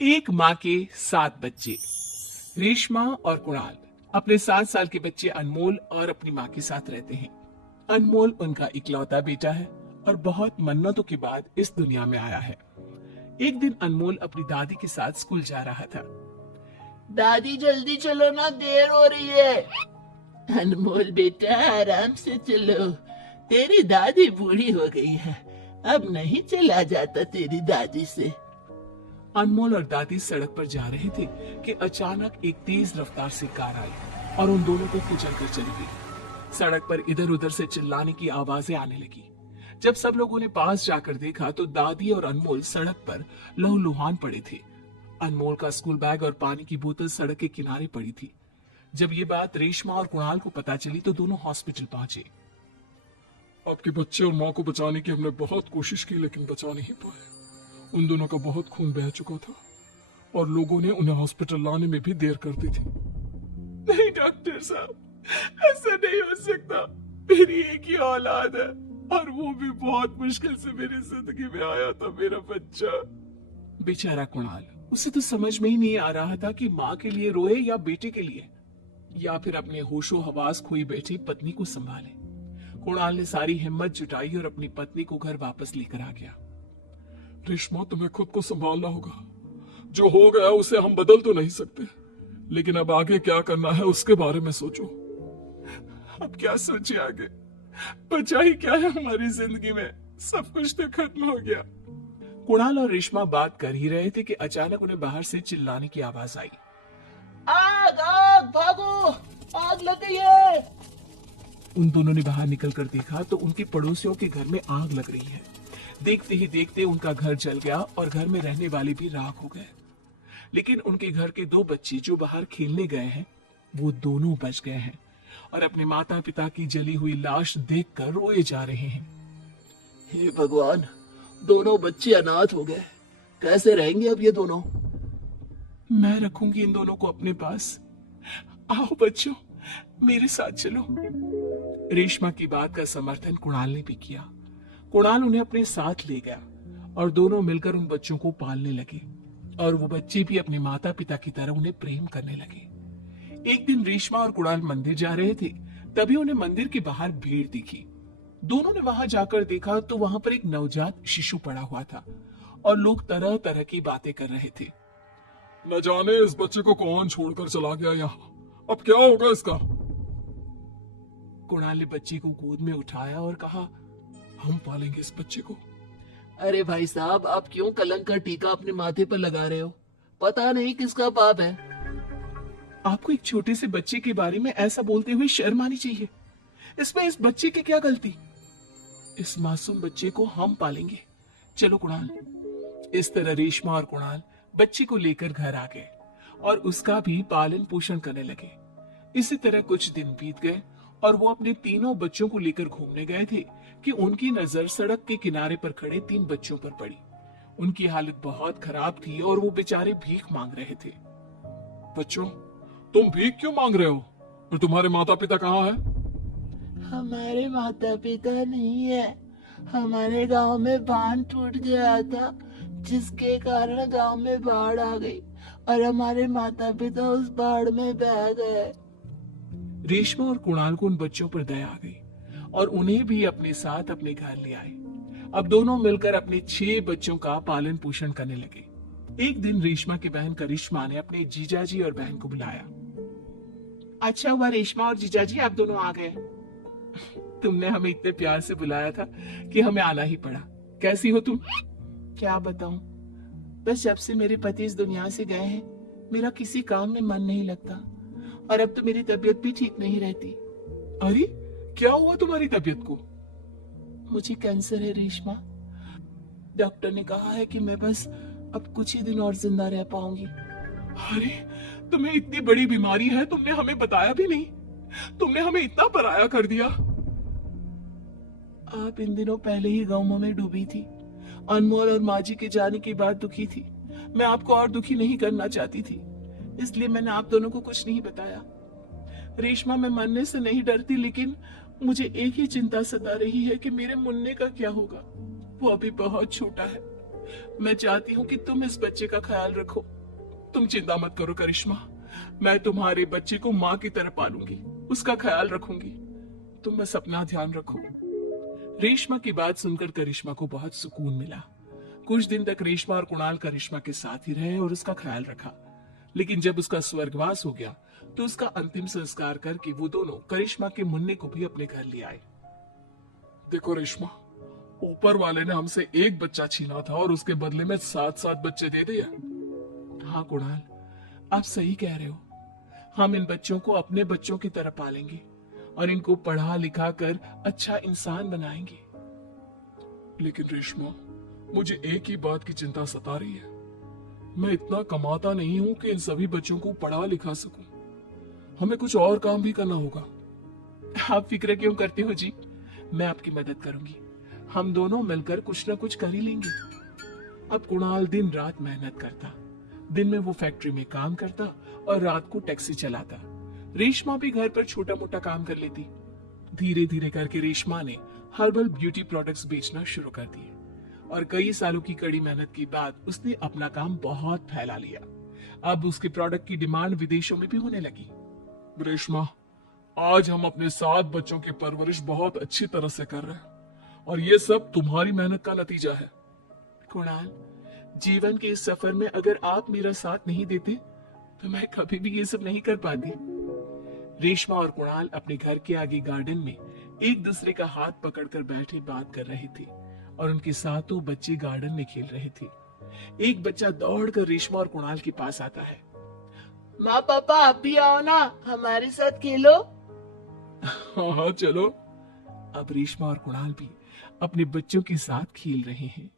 एक माँ के 7 बच्चे। रेशमा और कुणाल अपने 7 साल के बच्चे अनमोल और अपनी माँ के साथ रहते हैं। अनमोल उनका इकलौता बेटा है और बहुत मन्नतों के बाद इस दुनिया में आया है। एक दिन अनमोल अपनी दादी के साथ स्कूल जा रहा था। दादी जल्दी चलो ना, देर हो रही है। अनमोल बेटा आराम से चलो, तेरी दादी बूढ़ी हो गई है, अब नहीं चला जाता तेरी दादी से। अनमोल और दादी सड़क पर जा रहे थे कि अचानक एक तेज रफ्तार से कार आई और उन दोनों को कुचल कर चली गई। सड़क पर इधर उधर से चिल्लाने की आवाजें आने लगी। जब सब लोगों ने पास जाकर देखा तो दादी और अनमोल सड़क पर लहूलुहान पड़े थे। अनमोल का स्कूल बैग और पानी की बोतल सड़क के किनारे पड़ी थी। जब ये बात रेशमा और कुणाल को पता चली तो दोनों हॉस्पिटल पहुंचे। आपके बच्चे और माँ को बचाने की हमने बहुत कोशिश की लेकिन बचा नहीं पाए। उन दोनों का बहुत खून बह चुका था और लोगों ने उन्हें हॉस्पिटल लाने में भी देर कर दी थी। नहीं डॉक्टर साहब, ऐसा नहीं हो सकता। मेरी एक ही औलाद है और वो भी बहुत मुश्किल से मेरी जिंदगी में आया था मेरा बच्चा। बेचारा कुणाल, उसे तो समझ में ही नहीं आ रहा था कि माँ के लिए रोए या बेटे के लिए, या फिर अपने होशो हवास खोई बैठी पत्नी को संभाले। कुणाल ने सारी हिम्मत जुटाई और अपनी पत्नी को घर वापस लेकर आ गया। रेशमा, तुम्हें खुद को संभालना होगा। जो हो गया उसे हम बदल तो नहीं सकते, लेकिन अब आगे क्या करना है उसके बारे में सोचो। अब क्या सोचे आगे? बचा ही क्या है हमारी जिंदगी में? सब कुछ तो खत्म हो गया। कुणाल और रेशमा बात कर ही रहे थे कि अचानक उन्हें बाहर से चिल्लाने की आवाज आई। आग आग, भागो, आग लग गई है। उन दोनों ने बाहर निकलकर देखा तो उनके पड़ोसियों के घर में आग लग रही है। देखते ही देखते उनका घर जल गया और घर में रहने वाले भी राख हो गए। लेकिन उनके घर के 2 बच्चे जो बाहर खेलने गए हैं, वो दोनों बच गए हैं और अपने माता पिता की जली हुई लाश देखकर रोए जा रहे हैं। हे भगवान, दोनों बच्चे अनाथ हो गए, कैसे रहेंगे अब ये दोनों? मैं रखूंगी इन दोनों को अपने पास। आओ बच्चों, मेरे साथ चलो। रेशमा की बात का समर्थन कुणाल ने भी किया। कुणाल उन्हें अपने साथ ले गया और दोनों मिलकर उन बच्चों को पालने लगे और वो बच्चे भी अपने माता पिता की तरह उन्हें प्रेम करने लगे। एक दिन रेशमा और कुणाल मंदिर जा रहे थे, तभी उन्हें मंदिर के बाहर भीड़ दिखी। दोनों ने वहां जाकर देखा तो वहां पर एक नवजात शिशु पड़ा हुआ था और लोग तरह तरह की बातें कर रहे थे। न जाने इस बच्चे को कौन छोड़कर चला गया यहाँ, अब क्या होगा इसका। कुणाल ने बच्चे को गोद में उठाया और कहा, हम पालेंगे इस बच्चे को। अरे भाई साहब, आप क्यों कलंक का टीका अपने माथे पर लगा रहे हो? पता नहीं किसका पाप है। आपको एक छोटे से बच्चे के बारे में ऐसा बोलते हुए शर्म आनी चाहिए। इसमें इस बच्चे की क्या गलती? इस मासूम बच्चे को हम पालेंगे। चलो कुणाल। इस तरह रेशमा और कुणाल बच्चे को लेकर घर आ गए और उसका भी पालन पोषण करने लगे। इसी तरह कुछ दिन बीत गए और वो अपने तीनों बच्चों को लेकर घूमने गए थे कि उनकी नजर सड़क के किनारे पर खड़े 3 बच्चों पर पड़ी। उनकी हालत बहुत खराब थी और वो बेचारे भीख मांग रहे थे। बच्चों, तुम भीख क्यों मांग रहे हो और तुम्हारे माता पिता कहाँ हैं? हमारे माता पिता नहीं है, हमारे गांव में बांध टूट गया था जिसके कारण गांव में बाढ़ आ गई और हमारे माता पिता उस बाढ़ में बह गए। रेशमा और कुणाल को उन बच्चों पर दया आ गई और उन्हें भी अपने साथ अपने घर ले आए। अब दोनों मिलकर अपने 6 बच्चों का पालन पोषण करने लगे। एक दिन रेशमा की बहन करिश्मा ने अपने जीजाजी और बहन को बुलाया। अच्छा हुआ रेशमा और जीजाजी आप दोनों आ गए। तुमने हमें इतने प्यार से बुलाया था कि हमें आना ही पड़ा। कैसी हो तुम? क्या बताऊं, बस जब से मेरे पति इस दुनिया से गए हैं मेरा किसी काम में मन नहीं लगता और अब तो मेरी तबीयत भी ठीक नहीं रहती। अरे क्या हुआ तुम्हारी तबीयत को? मुझे कैंसर है रेशमा। डॉक्टर ने कहा है कि मैं बस अब कुछ ही दिन और जिंदा रह पाऊंगी। अरे तुम्हें इतनी बड़ी बीमारी है, तुमने हमें बताया भी नहीं। तुमने हमें इतना पराया कर दिया। आप इन दिनों पहले ही गमों में डूबी थी। अनमोल और माँ जी के जाने की बात दुखी थी। मैं आपको और दुखी नहीं करना चाहती थी, इसलिए मैंने आप दोनों को कुछ नहीं बताया। रेशमा, मैं मरने से नहीं डरती, लेकिन मुझे एक ही चिंता सता रही है कि मेरे मुन्ने का क्या होगा। वो अभी बहुत छोटा है, मैं चाहती हूँ कि तुम इस बच्चे का ख्याल रखो। तुम चिंता मत करो करिश्मा, मैं तुम्हारे बच्चे को माँ की तरह पालूंगी, उसका ख्याल रखूंगी। तुम बस अपना ध्यान रखो। रेशमा की बात सुनकर करिश्मा को बहुत सुकून मिला। कुछ दिन तक रेशमा और कुणाल करिश्मा के साथ ही रहे और उसका ख्याल रखा। लेकिन जब उसका स्वर्गवास हो गया तो उसका अंतिम संस्कार करके वो दोनों करिश्मा के मुन्ने को भी अपने घर ले आए। देखो रेशमा, ऊपर वाले ने हमसे एक बच्चा छीना था और उसके बदले में 7-7 बच्चे दे दिए। हाँ कुणाल, आप सही कह रहे हो। हम इन बच्चों को अपने बच्चों की तरह पालेंगे और इनको पढ़ा लिखा कर अच्छा इंसान बनाएंगे। लेकिन रेशमा, मुझे एक ही बात की चिंता सता रही है। मैं इतना कमाता नहीं हूं कि इन सभी बच्चों को पढ़ा लिखा सकूं। हमें कुछ और काम भी करना होगा। आप फिक्र क्यों करते हो जी, मैं आपकी मदद करूंगी। हम दोनों मिलकर कुछ ना कुछ कर ही लेंगे। अब कुणाल दिन रात मेहनत करता। दिन में वो फैक्ट्री में काम करता और रात को टैक्सी चलाता। रेशमा भी घर पर छोटा मोटा काम कर लेती। धीरे धीरे करके रेशमा ने हर्बल ब्यूटी प्रोडक्ट्स बेचना शुरू कर दिए और कई सालों की कड़ी मेहनत के बाद उसने अपना काम बहुत फैला लिया। अब उसके प्रोडक्ट की डिमांड विदेशों में भी होने लगी। रेशमा, आज हम अपने 7 बच्चों की परवरिश बहुत अच्छी तरह से कर रहे हैं और ये सब तुम्हारी मेहनत का नतीजा है। कुणाल, जीवन के इस सफर में अगर आप मेरा साथ नहीं देते तो मैं कभी भी ये सब नहीं कर पाती। रेशमा और कुणाल अपने घर के आगे गार्डन में एक दूसरे का हाथ पकड़कर बैठे बात कर रहे थे और उनके साथों बच्चे गार्डन में खेल रहे थे। एक बच्चा दौड़कर रेशमा और कुणाल के पास आता है। माँ पापा आप भी आओ ना, हमारे साथ खेलो। हाँ हाँ चलो। अब रेशमा और कुणाल भी अपने बच्चों के साथ खेल रहे हैं।